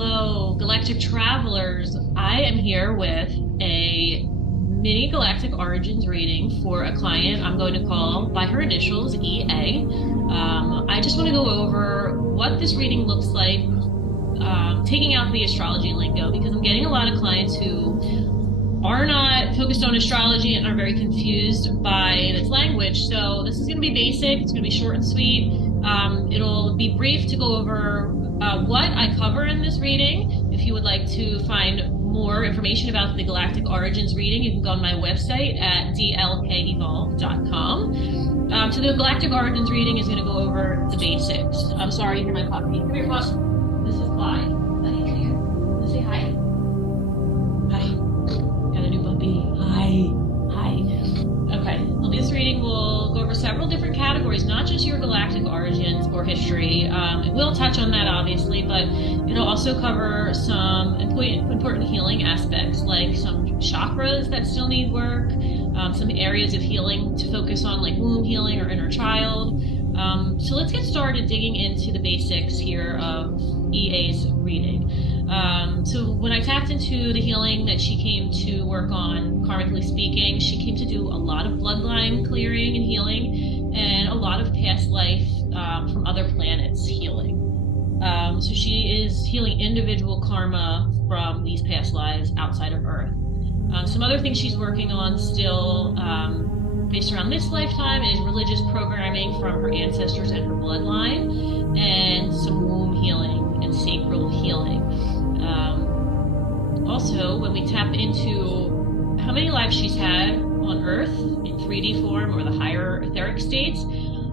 Hello, galactic travelers. I am here with a mini galactic origins reading for a client I'm going to call by her initials, EA. I just want to go over what this reading looks like, taking out the astrology lingo, because I'm getting a lot of clients who are not focused on astrology and are very confused by its language. So this is going to be basic. It's going to be short and sweet. It'll be brief to go over what I cover in this reading. If you would like to find more information about the Galactic Origins reading, you can go on my website at dlkevolve.com. So the Galactic Origins reading is going to go over the basics. I'm sorry, you're my puppy. Come here, pup. This is Clyde. Buddy, come here. Let's say hi. Hi. Got a new puppy. Hi. Hi. Okay. This reading will go over several different categories, not just your galactic origins or history. It will touch on that, obviously, but it'll also cover some important healing aspects, like some chakras that still need work, some areas of healing to focus on, like womb healing or inner child. So let's get started digging into the basics here of EA's reading. So when I tapped into the healing that she came to work on, karmically speaking, she came to do a lot of bloodline clearing and healing, and a lot of past life from other planets healing. So she is healing individual karma from these past lives outside of Earth. Some other things she's working on still based around this lifetime is religious programming from her ancestors and her bloodline, and some womb healing and sacral healing. Also, when we tap into how many lives she's had on Earth in 3D form or the higher etheric states,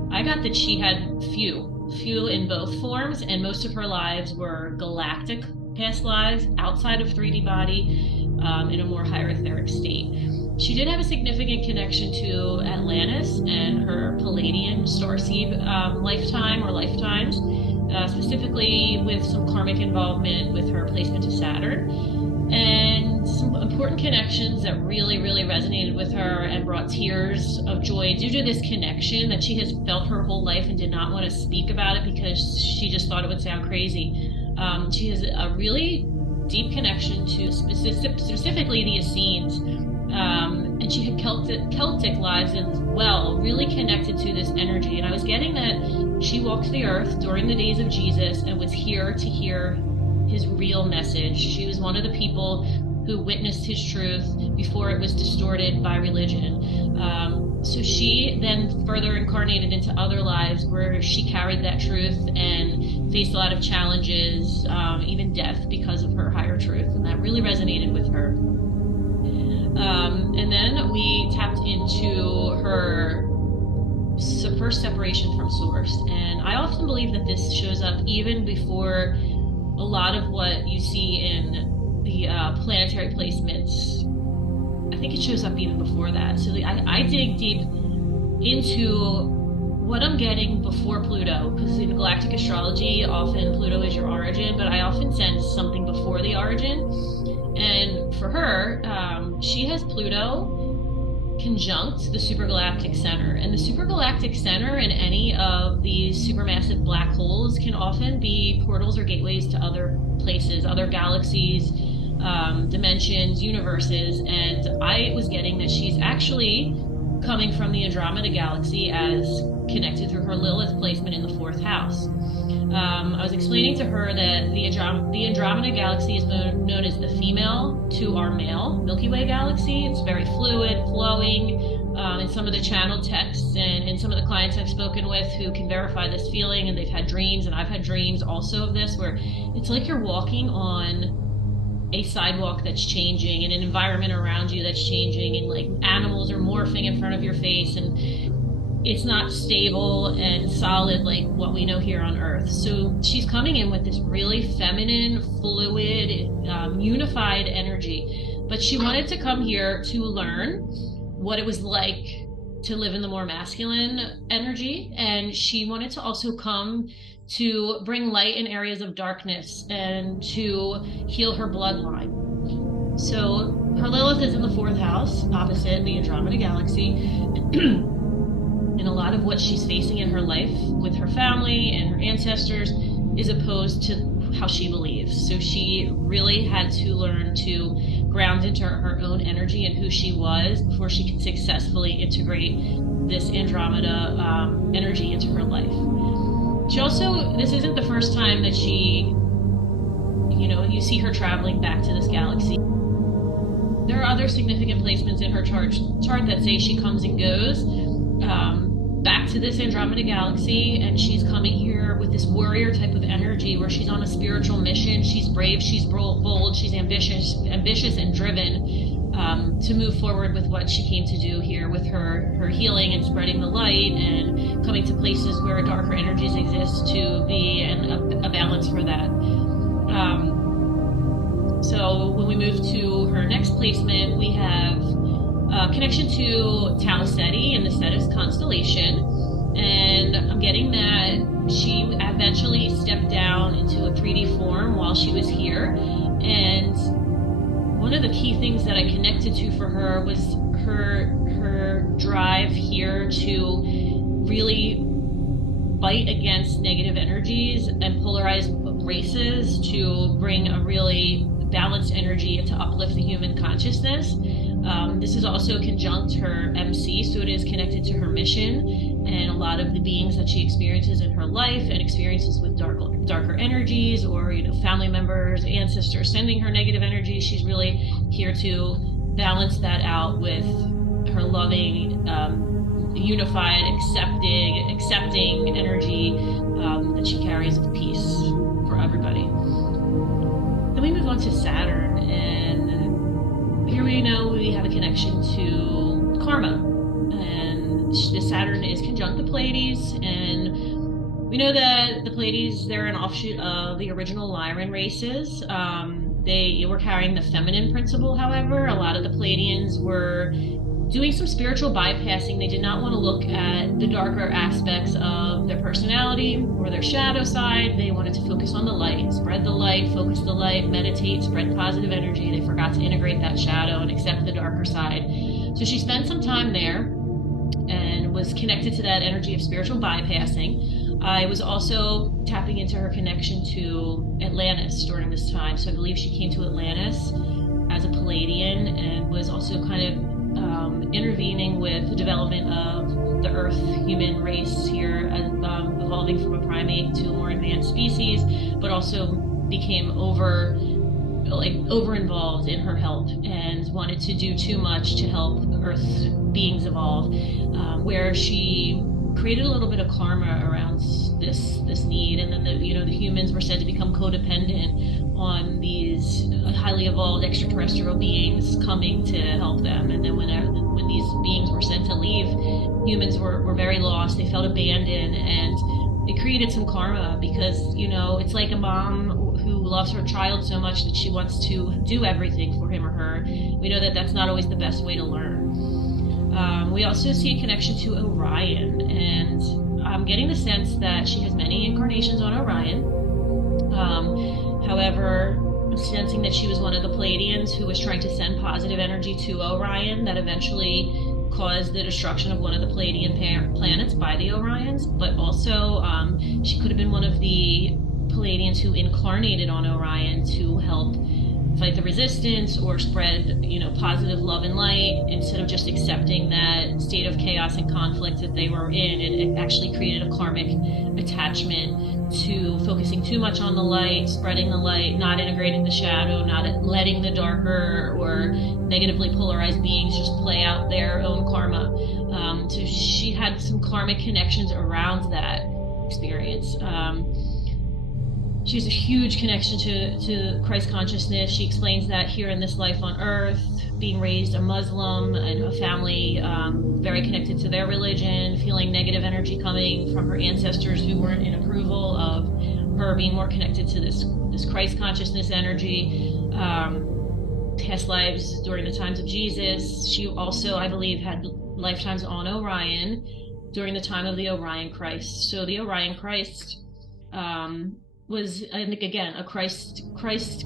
I got that she had few in both forms, and most of her lives were galactic past lives outside of 3D body in a more higher etheric state. She did have a significant connection to Atlantis and her Palladian starseed lifetime or lifetimes, specifically with some karmic involvement with her placement to Saturn, and some important connections that really resonated with her and brought tears of joy due to this connection that she has felt her whole life and did not want to speak about it because she just thought it would sound crazy. She has a really deep connection to specifically the Essenes, and she had Celtic lives as well, really connected to this energy. And I was getting that she walked the earth during the days of Jesus and was here to hear his real message. She was one of the people who witnessed his truth before it was distorted by religion. So she then further incarnated into other lives where she carried that truth and faced a lot of challenges, even death, because of her higher truth, and that really resonated with her. And then we tapped into her first separation from source, and I often believe that this shows up even before a lot of what you see in the planetary placements. I think it shows up even before that. So I dig deep into what I'm getting before Pluto, because in galactic astrology, often Pluto is your origin, but I often sense something before the origin. And for her, she has Pluto conjunct the supergalactic center, and the supergalactic center in any of these supermassive black holes can often be portals or gateways to other places, other galaxies, dimensions, universes. And I was getting that she's actually coming from the Andromeda Galaxy as connected through her Lilith placement in the 4th house. I was explaining to her that the Andromeda Galaxy is known as the female to our male Milky Way galaxy. It's very fluid, flowing. In some of the channeled texts and in some of the clients I've spoken with who can verify this feeling, and they've had dreams, and I've had dreams also of this, where it's like you're walking on a sidewalk that's changing and an environment around you that's changing, and like animals are morphing in front of your face, and it's not stable and solid like what we know here on Earth. So she's coming in with this really feminine, fluid, unified energy. But she wanted to come here to learn what it was like to live in the more masculine energy. And she wanted to also come to bring light in areas of darkness and to heal her bloodline. So her Lilith is in the 4th house, opposite the Andromeda Galaxy. And a lot of what she's facing in her life with her family and her ancestors is opposed to how she believes. So she really had to learn to ground into her own energy and who she was before she could successfully integrate this Andromeda energy into her life. She also, this isn't the first time that she, you see her traveling back to this galaxy. There are other significant placements in her chart that say she comes and goes back to this Andromeda Galaxy, and she's coming here with this warrior type of energy where she's on a spiritual mission. She's brave, she's bold, she's ambitious and driven to move forward with what she came to do here with her healing and spreading the light and coming to places where darker energies exist to be a balance for that. So when we move to her next placement, we have connection to Taliseti and the Cetus constellation, and I'm getting that she eventually stepped down into a 3D form while she was here, and one of the key things that I connected to for her was her drive here to really fight against negative energies and polarized races to bring a really balanced energy to uplift the human consciousness. This is also conjunct her MC, so it is connected to her mission and a lot of the beings that she experiences in her life and experiences with darker energies or family members, ancestors sending her negative energy. She's really here to balance that out with her loving, unified, accepting energy that she carries of peace for everybody. Then we move on to Saturn, and here we know we have a connection to karma, and the Saturn is conjunct the Pleiades, and we know that the Pleiades, they're an offshoot of the original Lyran races. They were carrying the feminine principle. However, a lot of the Pleiadians were doing some spiritual bypassing. They did not want to look at the darker aspects of their personality or their shadow side. They wanted to focus on the light, spread the light, focus the light, meditate, spread positive energy. They forgot to integrate that shadow and accept the darker side. So she spent some time there and was connected to that energy of spiritual bypassing. I was also tapping into her connection to Atlantis during this time. So I believe she came to Atlantis as a Palladian and was also kind of intervening with the development of the Earth human race here, evolving from a primate to a more advanced species, but also became over involved in her health and wanted to do too much to help Earth beings evolve, where she created a little bit of karma around this need, and then the humans were said to become codependent on these highly evolved extraterrestrial beings coming to help them. And then when these beings were sent to leave, humans were very lost. They felt abandoned, and it created some karma because it's like a mom who loves her child so much that she wants to do everything for him or her. We know that that's not always the best way to learn. We also see a connection to Orion, and I'm getting the sense that she has many incarnations on Orion. However, I'm sensing that she was one of the Pleiadians who was trying to send positive energy to Orion that eventually caused the destruction of one of the Pleiadian planets by the Orions, but also she could have been one of the Pleiadians who incarnated on Orion to help fight the resistance or spread, positive love and light instead of just accepting that state of chaos and conflict that they were in. It actually created a karmic attachment to focusing too much on the light, spreading the light, not integrating the shadow, not letting the darker or negatively polarized beings just play out their own karma. So she had some karmic connections around that experience. She has a huge connection to Christ consciousness. She explains that here in this life on Earth, being raised a Muslim and a family very connected to their religion, feeling negative energy coming from her ancestors who weren't in approval of her being more connected to this Christ consciousness energy. Past lives during the times of Jesus. She also, I believe, had lifetimes on Orion during the time of the Orion Christ. So the Orion Christ was, I think, again, a Christ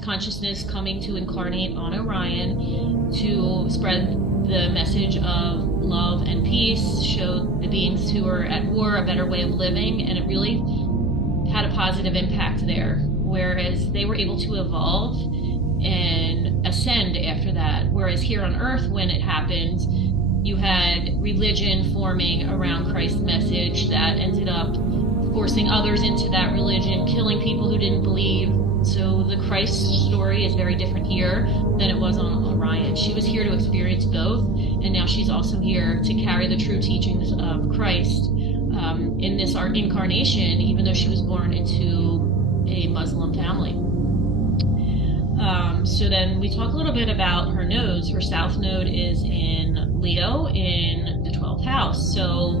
consciousness coming to incarnate on Orion to spread the message of love and peace, show the beings who are at war a better way of living, and it really had a positive impact there whereas they were able to evolve and ascend after that. Whereas here on Earth, when it happened, you had religion forming around Christ's message that ended up forcing others into that religion, killing people who didn't believe. So the Christ story is very different here than it was on Orion. She was here to experience both, and now she's also here to carry the true teachings of Christ in this incarnation, even though she was born into a Muslim family. So then we talk a little bit about her nodes. Her south node is in Leo in the 12th house. So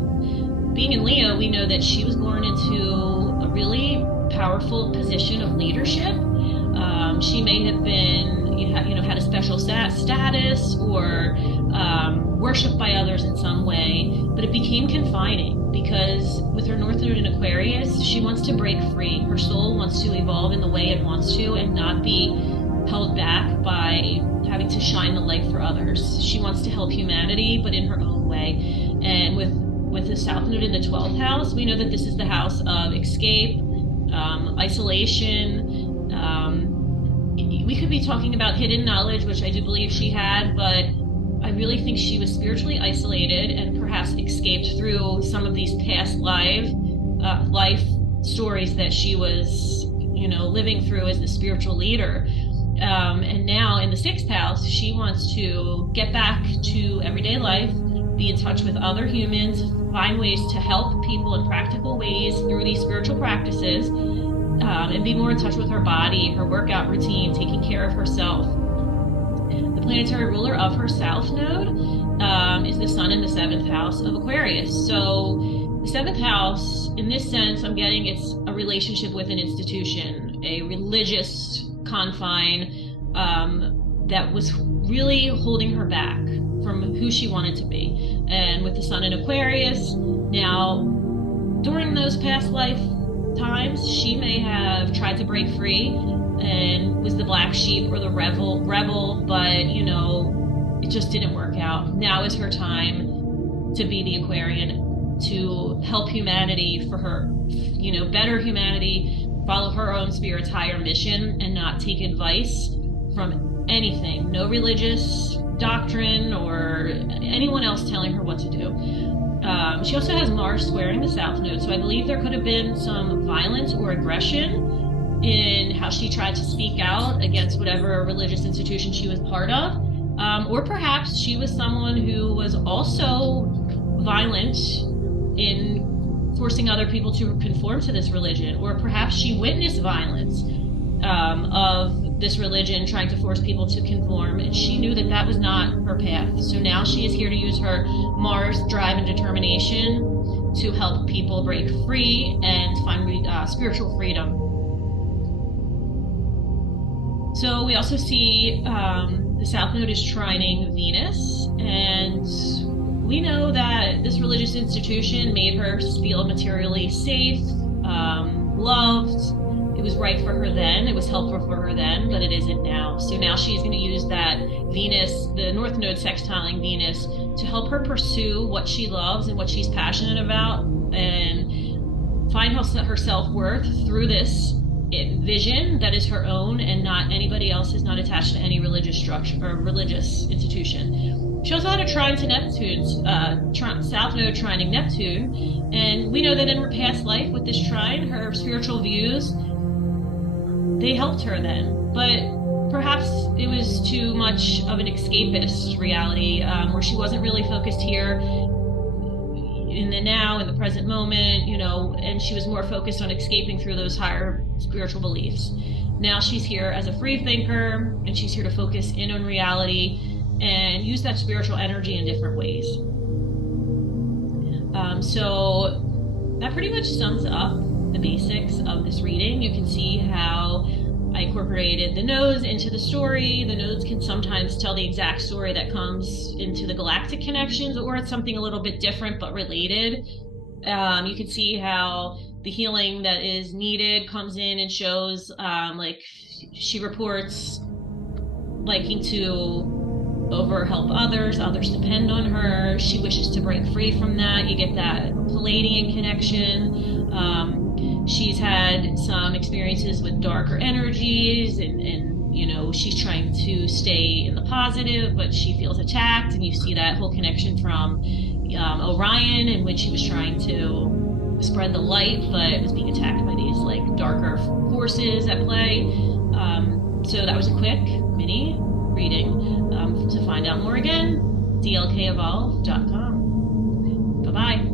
being in Leo, we know that she was born into a really powerful position of leadership. She may have been, had a special status or worshipped by others in some way, but it became confining because with her North Node in Aquarius, she wants to break free. Her soul wants to evolve in the way it wants to and not be held back by having to shine the light for others. She wants to help humanity, but in her own way. And with the South Node in the 12th house, we know that this is the house of escape, isolation. We could be talking about hidden knowledge, which I do believe she had, but I really think she was spiritually isolated and perhaps escaped through some of these past life stories that she was, living through as the spiritual leader. And now in the 6th house, she wants to get back to everyday life, be in touch with other humans, find ways to help people in practical ways through these spiritual practices, and be more in touch with her body, her workout routine, taking care of herself. The planetary ruler of her south node is the sun in the 7th house of Aquarius. So the 7th house, in this sense, I'm getting it's a relationship with an institution, a religious confine that was really holding her back from who she wanted to be. And with the sun in Aquarius, now during those past lifetimes, she may have tried to break free and was the black sheep or the rebel, but it just didn't work out. Now is her time to be the Aquarian, to help humanity for her, better humanity, follow her own spirit's higher mission and not take advice from anything. No religious doctrine or anyone else telling her what to do. She also has Mars squaring the south node, so I believe there could have been some violence or aggression in how she tried to speak out against whatever religious institution she was part of. Or perhaps she was someone who was also violent in forcing other people to conform to this religion, or perhaps she witnessed violence of this religion trying to force people to conform, and she knew that that was not her path. So now she is here to use her Mars drive and determination to help people break free and find spiritual freedom. So we also see the South Node is trining Venus, and we know that this religious institution made her feel materially safe, loved. It was right for her then, it was helpful for her then, but it isn't now. So now she's going to use that Venus, the North Node sextiling Venus, to help her pursue what she loves and what she's passionate about, and find her self-worth through this vision that is her own and not anybody else's, not attached to any religious structure or religious institution. She also had a trine to Neptune, South Node trining Neptune, and we know that in her past life with this trine, her spiritual views, they helped her then, but perhaps it was too much of an escapist reality, where she wasn't really focused here in the now, in the present moment, and she was more focused on escaping through those higher spiritual beliefs. Now she's here as a free thinker, and she's here to focus in on reality and use that spiritual energy in different ways. So that pretty much sums up the basics of this reading. You can see how I incorporated the nodes into the story. The nodes can sometimes tell the exact story that comes into the galactic connections, or it's something a little bit different but related. You can see how the healing that is needed comes in and shows, like she reports liking to help others depend on her. She wishes to break free from that. You get that Palladian connection. she's had some experiences with darker energies, and she's trying to stay in the positive, but she feels attacked, and you see that whole connection from Orion, in which she was trying to spread the light, but was being attacked by these like darker forces at play. So that was a quick mini reading. To find out more again, dlkevolve.com. Bye-bye.